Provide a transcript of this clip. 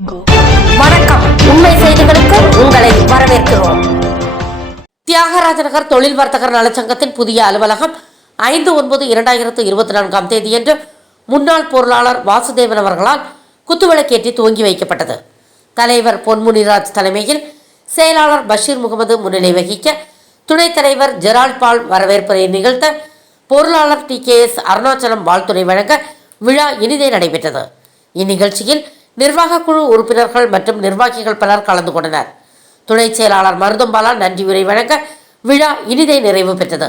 வணக்கம். உண்மை செய்திகளுக்கு உங்களை வரவேற்கிறோம். தியாகராஜ நகர் தொழில் வர்த்தகர் நலச்சங்கத்தின் புதிய அலுவலகம் ஐந்து ஒன்பது இரண்டாயிரத்து இருபத்தி நான்காம் தேதியன்று முன்னாள் பொருளாளர் வாசுதேவன் அவர்களால் குத்துவிளக்கேற்றி துவங்கி வைக்கப்பட்டது. தலைவர் பொன்முனிராஜ் தலைமையில் செயலாளர் பஷீர் முகமது முன்னிலை வகிக்க துணைத் தலைவர் ஜெரால்ட் பால் வரவேற்புரை நிகழ்த்த பொருளாளர் டி கே எஸ் அருணாச்சலம் வாழ்த்துறை வழங்க விழா இனிதே நடைபெற்றது. இந்நிகழ்ச்சியில் நிர்வாக குழு உறுப்பினர்கள் மற்றும் நிர்வாகிகள் பலர் கலந்து கொண்டனர். துணை செயலாளர் மருதம்பாலா நன்றி உரை வழங்க விழா இனிதே நிறைவு பெற்றது.